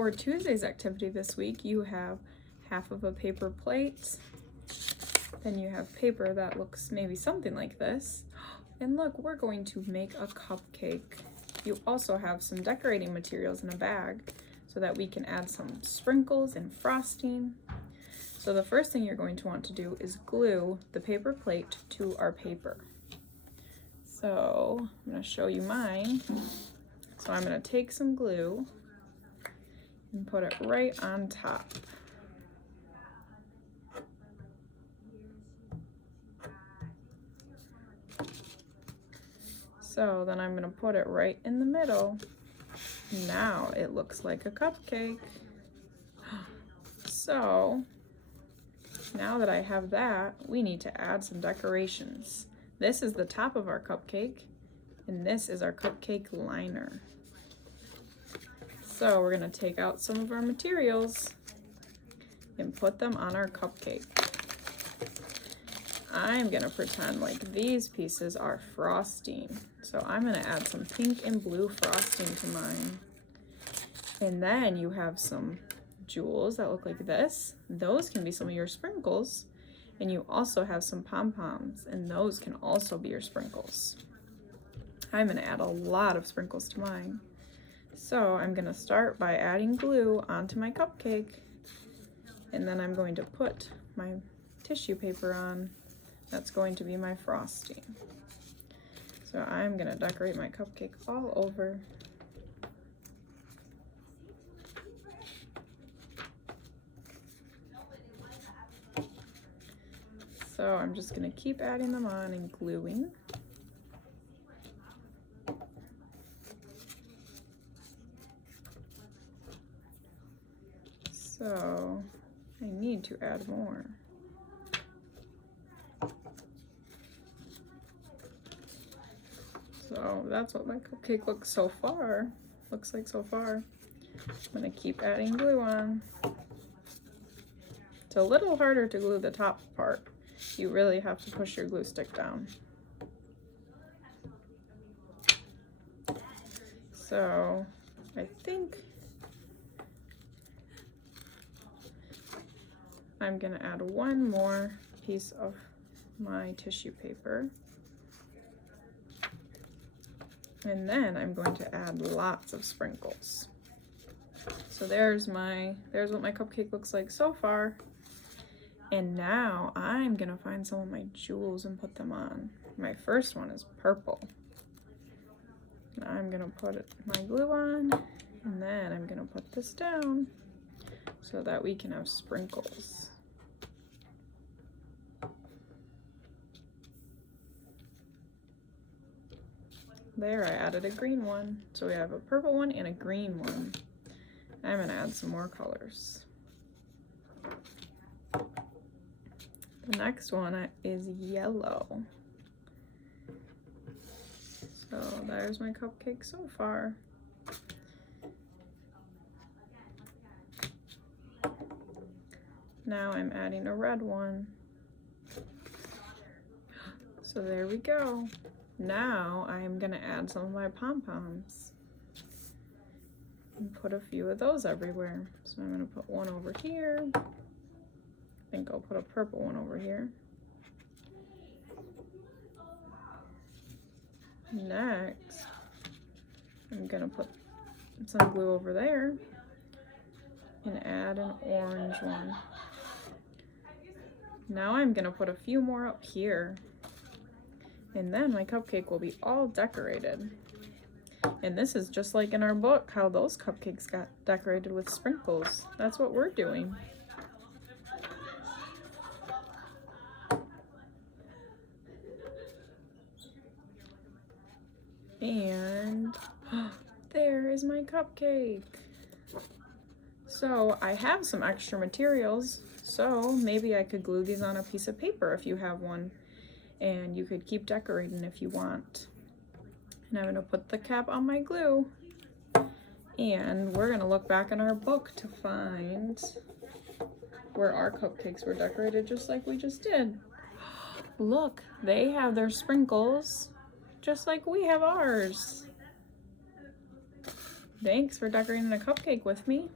For Tuesday's activity this week, you have half of a paper plate. Then you have paper that looks maybe something like this. And look, we're going to make a cupcake. You also have some decorating materials in a bag so that we can add some sprinkles and frosting. So the first thing you're going to want to do is glue the paper plate to our paper. So I'm going to show you mine. So I'm going to take some glue and put it right on top. So then I'm going to put it right in the middle. Now it looks like a cupcake. So now that I have that, we need to add some decorations. This is the top of our cupcake, and this is our cupcake liner. So we're going to take out some of our materials and put them on our cupcake. I'm going to pretend like these pieces are frosting. So I'm going to add some pink and blue frosting to mine. And then you have some jewels that look like this. Those can be some of your sprinkles. And you also have some pom-poms, and those can also be your sprinkles. I'm going to add a lot of sprinkles to mine. So I'm going to start by adding glue onto my cupcake, and then I'm going to put my tissue paper on. That's going to be my frosting. So I'm going to decorate my cupcake all over. So I'm just going to keep adding them on and gluing. So I need to add more. So that's what my cupcake looks like so far. I'm going to keep adding glue on. It's a little harder to glue the top part. You really have to push your glue stick down. So I think I'm going to add one more piece of my tissue paper. And then I'm going to add lots of sprinkles. So there's what my cupcake looks like so far. And now I'm gonna find some of my jewels and put them on. My first one is purple. Now I'm gonna put my glue on, and then I'm gonna put this down so that we can have sprinkles. There, I added a green one. So we have a purple one and a green one. I'm gonna add some more colors. The next one is yellow. So there's my cupcake so far. Now I'm adding a red one. So there we go. Now I'm gonna add some of my pom-poms and put a few of those everywhere. So I'm gonna put one over here. I think I'll put a purple one over here. Next, I'm gonna put some glue over there and add an orange one. Now I'm gonna put a few more up here, and then my cupcake will be all decorated. And this is just like in our book, how those cupcakes got decorated with sprinkles. That's what we're doing. And there is my cupcake. So I have some extra materials, so maybe I could glue these on a piece of paper if you have one, and you could keep decorating if you want. And I'm gonna put the cap on my glue, and we're gonna look back in our book to find where our cupcakes were decorated just like we just did. Look, they have their sprinkles just like we have ours. Thanks for decorating a cupcake with me.